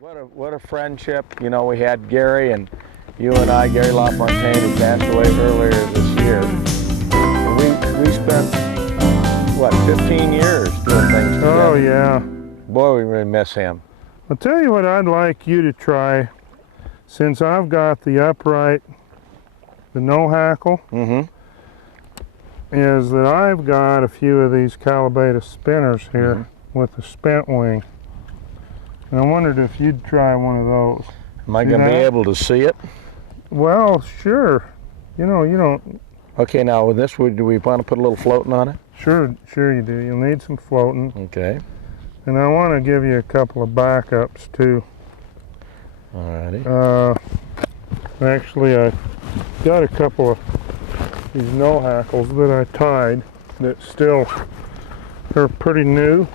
What a friendship. You know, we had Gary and you and I, Gary LaFontaine, who passed away earlier this year. And we spent, what, 15 years doing things together. Oh, yeah. Boy, we really miss him. I'll tell you what I'd like you to try, since I've got the upright, the no hackle, is that I've got a few of these calibrated spinners here with the spent wing. And I wondered if you'd try one of those. Am I going to be able to see it? Well, sure. You know, you don't... Okay, now with this, do we want to put a little floating on it? Sure you do. You'll need some floating. Okay. And I want to give you a couple of backups, too. Alrighty. Actually, I got a couple of these no hackles that I tied that still are pretty new.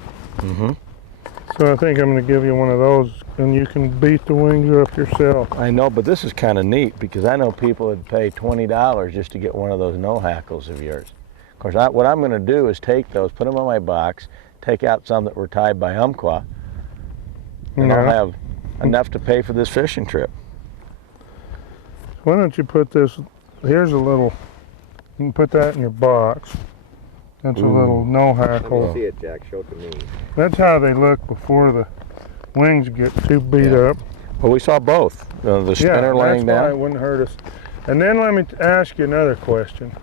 So I think I'm going to give you one of those, and you can beat the wings up yourself. I know, but this is kind of neat because I know people would pay $20 just to get one of those no hackles of yours. Of course, what I'm going to do is take those, put them on my box, take out some that were tied by Umpqua, and I'll have enough to pay for this fishing trip. Why don't you put this, here's a little, you can put that in your box. That's a little no hackle. Let me see it, Jack. Show it to me. That's how they look before the wings get too beat up. Well, we saw both. The spinner laying down. Why it wouldn't hurt us. And then let me ask you another question.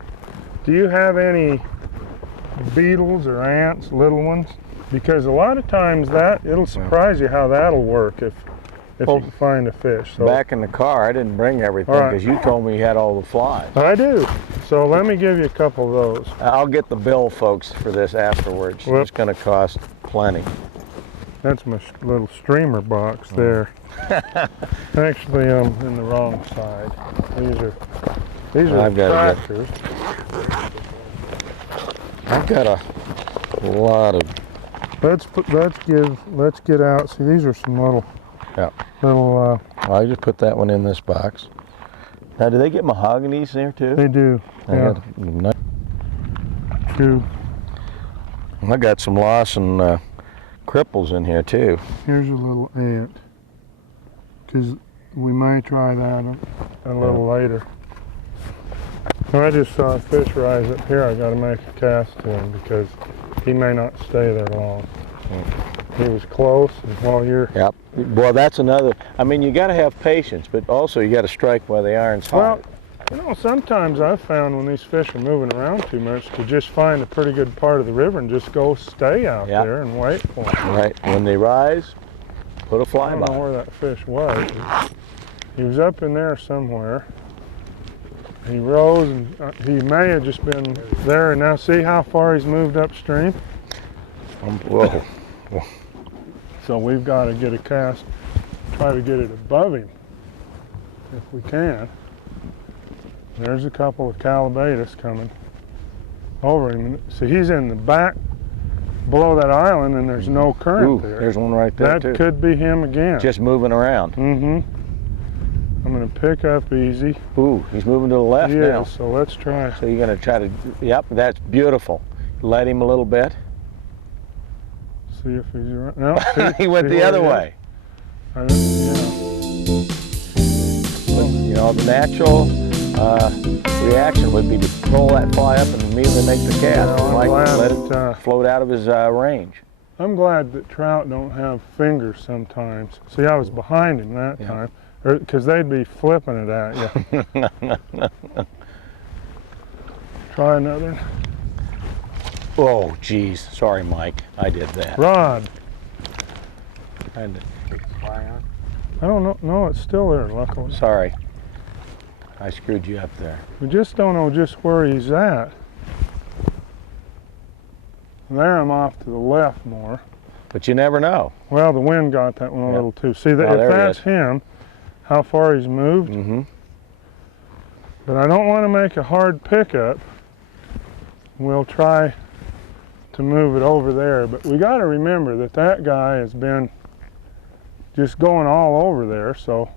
Do you have any beetles or ants, little ones? Because a lot of times it'll surprise you how that'll work if you can find a fish. So, back in the car, I didn't bring everything because you told me you had all the flies. I do. So let me give you a couple of those. I'll get the bill, folks, for this afterwards. It's going to cost plenty. That's my little streamer box there. Actually, I'm in the wrong side. These are tractors. I've got a lot of. Let's get out. See, these are some little. I just put that one in this box. Now, do they get mahoganies there too? They do. True. I got some Lawson cripples in here too. Here's a little ant, because we may try that a little later. I just saw a fish rise up here. I got to make a cast to him because he may not stay there long. He was close, and while you're... Yep. Well, that's another... I mean, you got to have patience, but also you got to strike while the iron's hot. Well, you know, sometimes I've found when these fish are moving around too much to just find a pretty good part of the river and just go stay out there and wait for them. Right. When they rise, put a fly by. I don't know where that fish was. He was up in there somewhere. He rose, and he may have just been there. And now see how far he's moved upstream? Whoa. So we've got to get a cast, try to get it above him if we can. There's a couple of calibatus coming over him. See, he's in the back below that island, and there's no current there. There's one right there too. That could be him again. Just moving around. I'm going to pick up easy. Ooh, he's moving to the left now. So let's try. So you're going to try to, that's beautiful. Let him a little bit. See if he's around. No, he went the other way. Yeah. But, you know, the natural reaction would be to pull that fly up and immediately make the cast. Let it float out of his range. I'm glad that trout don't have fingers sometimes. See, I was behind him that time, because they'd be flipping it at you. Try another. Oh, geez. Sorry, Mike. I did that. Rod. I don't know. No, it's still there, luckily. Sorry. I screwed you up there. We just don't know just where he's at. There I'm off to the left more. But you never know. Well, the wind got that one a little too. See, if that's him, how far he's moved. But I don't want to make a hard pickup. We'll try to move it over there. But we got to remember that that guy has been just going all over there. So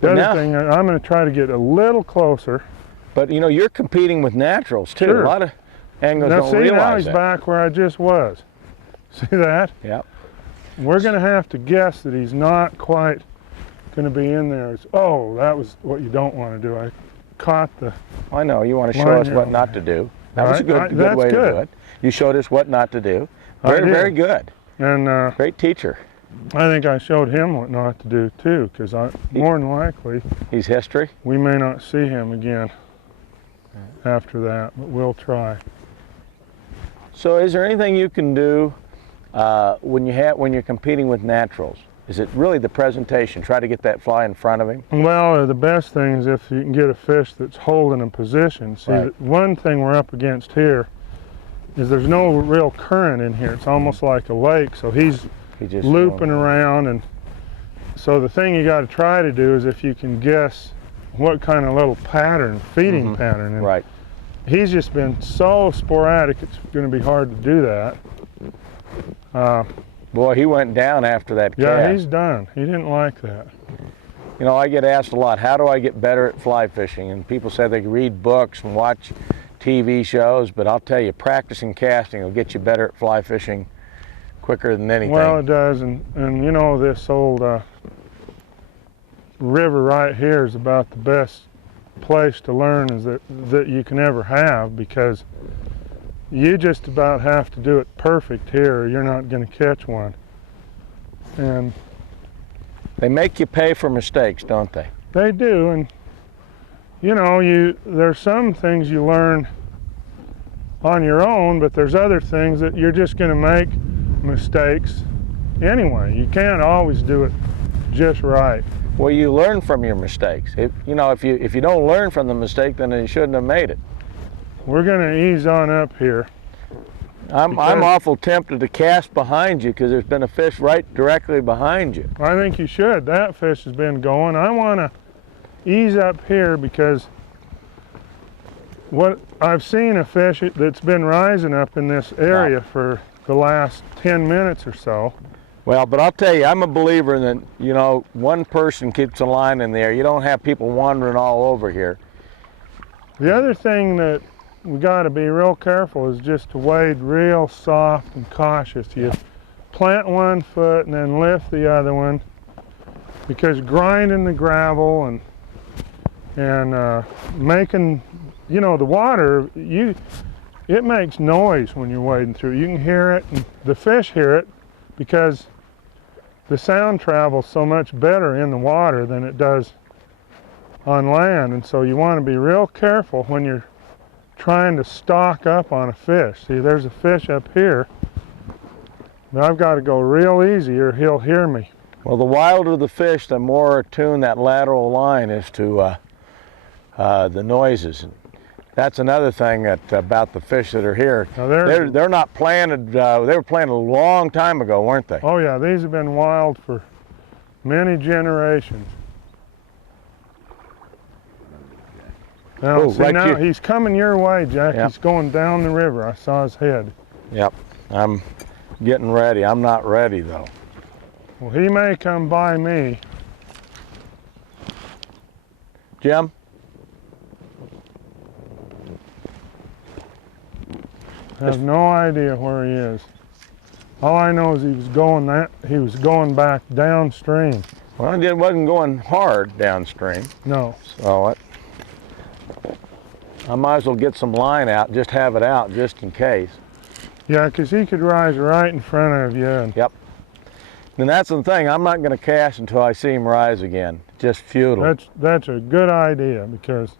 the other thing, I'm going to try to get a little closer. But you know, you're competing with naturals too. Sure. A lot of anglers now, don't see, realize now he's that. back where I just was. See that? Yep. We're going to have to guess that he's not quite going to be in there. Oh, that was what you don't want to do. I caught the... I know, you want to show us what not to do. That was a good way to do it. You showed us what not to do. Very good. And great teacher. I think I showed him what not to do too, because more than likely... He's history? We may not see him again after that, but we'll try. So is there anything you can do when you're competing with naturals? Is it really the presentation? Try to get that fly in front of him? Well, the best thing is if you can get a fish that's holding a position. See, one thing we're up against here is there's no real current in here. It's almost like a lake, so he's just looping around. And so the thing you got to try to do is if you can guess what kind of little pattern, feeding pattern. And he's just been so sporadic, it's going to be hard to do that. Boy, he went down after that cast. Yeah, he's done. He didn't like that. You know, I get asked a lot, how do I get better at fly fishing? And people say they can read books and watch TV shows, but I'll tell you, practicing casting will get you better at fly fishing quicker than anything. Well, it does, and you know, this old river right here is about the best place to learn is that you can ever have, because you just about have to do it perfect here or you're not going to catch one. And they make you pay for mistakes, don't they? They do, and you know, there's some things you learn on your own, but there's other things that you're just going to make mistakes anyway. You can't always do it just right. Well, you learn from your mistakes. If you don't learn from the mistake, then you shouldn't have made it. We're going to ease on up here. I'm awful tempted to cast behind you because there's been a fish right directly behind you. I think you should. That fish has been going. I want to ease up here because what I've seen a fish that's been rising up in this area for the last 10 minutes or so. Well, but I'll tell you, I'm a believer that, you know, one person keeps a line in there. You don't have people wandering all over here. The other thing that we got to be real careful is just to wade real soft and cautious. You plant one foot and then lift the other one, because grinding the gravel and making, you know, the water, it makes noise when you're wading through. You can hear it, and the fish hear it, because the sound travels so much better in the water than it does on land. And so you want to be real careful when you're trying to stalk up on a fish. See, there's a fish up here, but I've got to go real easy or he'll hear me. Well, the wilder the fish, the more attuned that lateral line is to the noises. That's another thing about the fish that are here. Now they're not planted. They were planted a long time ago, weren't they? Oh yeah, these have been wild for many generations. Now, now he's coming your way, Jack. Yep. He's going down the river. I saw his head. Yep, I'm getting ready. I'm not ready though. Well, he may come by me. Jim? I have no idea where he is. All I know is he was going back downstream. Well, it wasn't going hard downstream. No. So I might as well get some line out, just have it out just in case. Yeah, because he could rise right in front of you. And yep. And that's the thing, I'm not going to cast until I see him rise again. Just futile. That's a good idea, because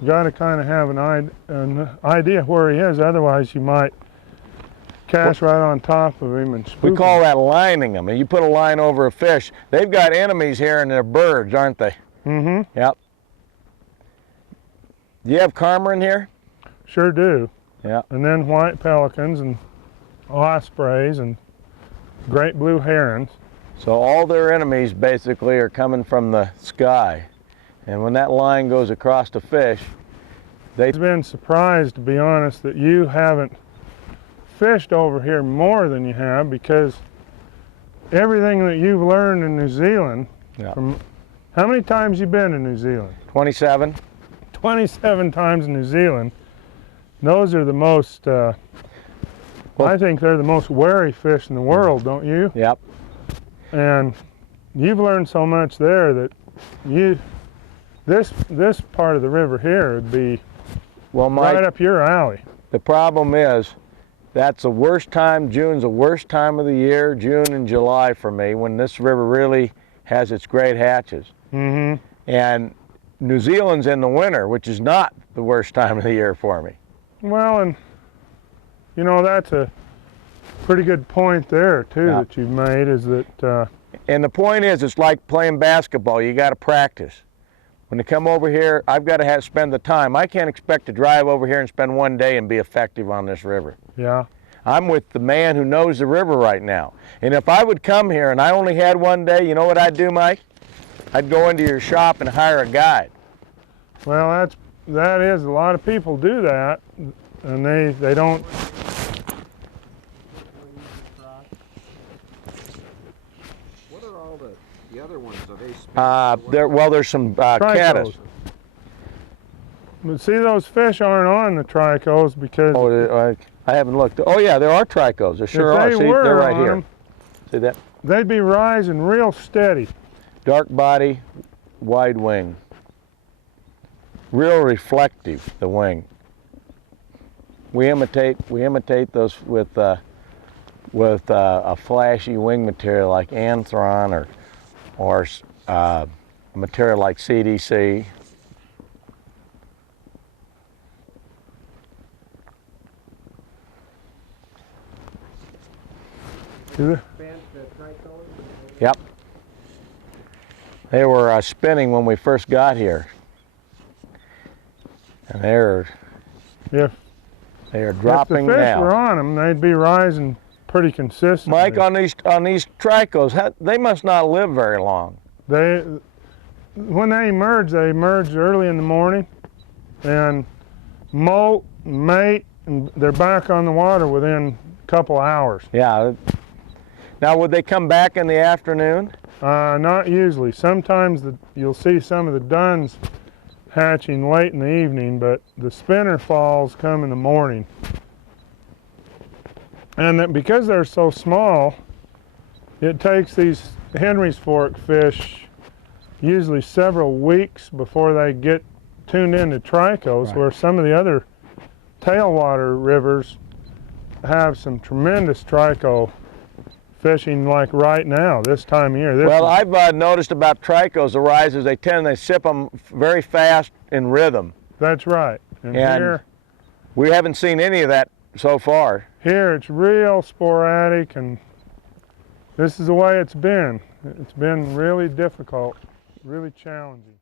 you got to kind of have an idea where he is, otherwise you might cast right on top of him and spook him. We call that lining him. And you put a line over a fish. They've got enemies here and they're birds, aren't they? Mm-hmm. Yep. Do you have carmine here? Sure do. Yeah. And then white pelicans and ospreys and great blue herons. So all their enemies basically are coming from the sky. And when that line goes across the fish, I've been surprised, to be honest, that you haven't fished over here more than you have, because everything that you've learned in New Zealand, how many times you been in New Zealand? 27. 27 times in New Zealand. Those are the most I think they're the most wary fish in the world, don't you? Yep. And you've learned so much there that this part of the river here would be Mike, right up your alley. The problem is, that's the worst time. June's the worst time of the year, June and July for me, when this river really has its great hatches. Mm-hmm. And New Zealand's in the winter, which is not the worst time of the year for me. Well, and you know, that's a pretty good point there too that you've made, is that and the point is, it's like playing basketball. You got to practice. When you come over here, I've got to spend the time. I can't expect to drive over here and spend one day and be effective on this river. Yeah. I'm with the man who knows the river right now. And if I would come here and I only had one day, you know what I'd do, Mike? I'd go into your shop and hire a guide. Well, that is, a lot of people do that, and they don't. What are all the other ones? Are they spinning? There's some caddis. But see, those fish aren't on the tricos because. Oh, I haven't looked. Oh yeah, there are tricos. There sure are. See, they're right here. See that? They'd be rising real steady. Dark body, wide wing. Real reflective, the wing. We imitate those with a flashy wing material like anthron or material like CDC. Yep. They were spinning when we first got here. And they are dropping now. If the fish were on them, they'd be rising pretty consistently. Mike, on these tricos, they must not live very long. When they emerge early in the morning and molt, mate, and they're back on the water within a couple hours. Yeah. Now, would they come back in the afternoon? Not usually. Sometimes you'll see some of the duns hatching late in the evening, but the spinner falls come in the morning. And because they're so small, it takes these Henry's Fork fish usually several weeks before they get tuned into tricos, where some of the other tailwater rivers have some tremendous trico fishing, like right now, this time of year. I've noticed about tricos, the rises, they sip them very fast in rhythm. That's right. And here, we haven't seen any of that so far. Here it's real sporadic, and this is the way it's been. It's been really difficult, really challenging.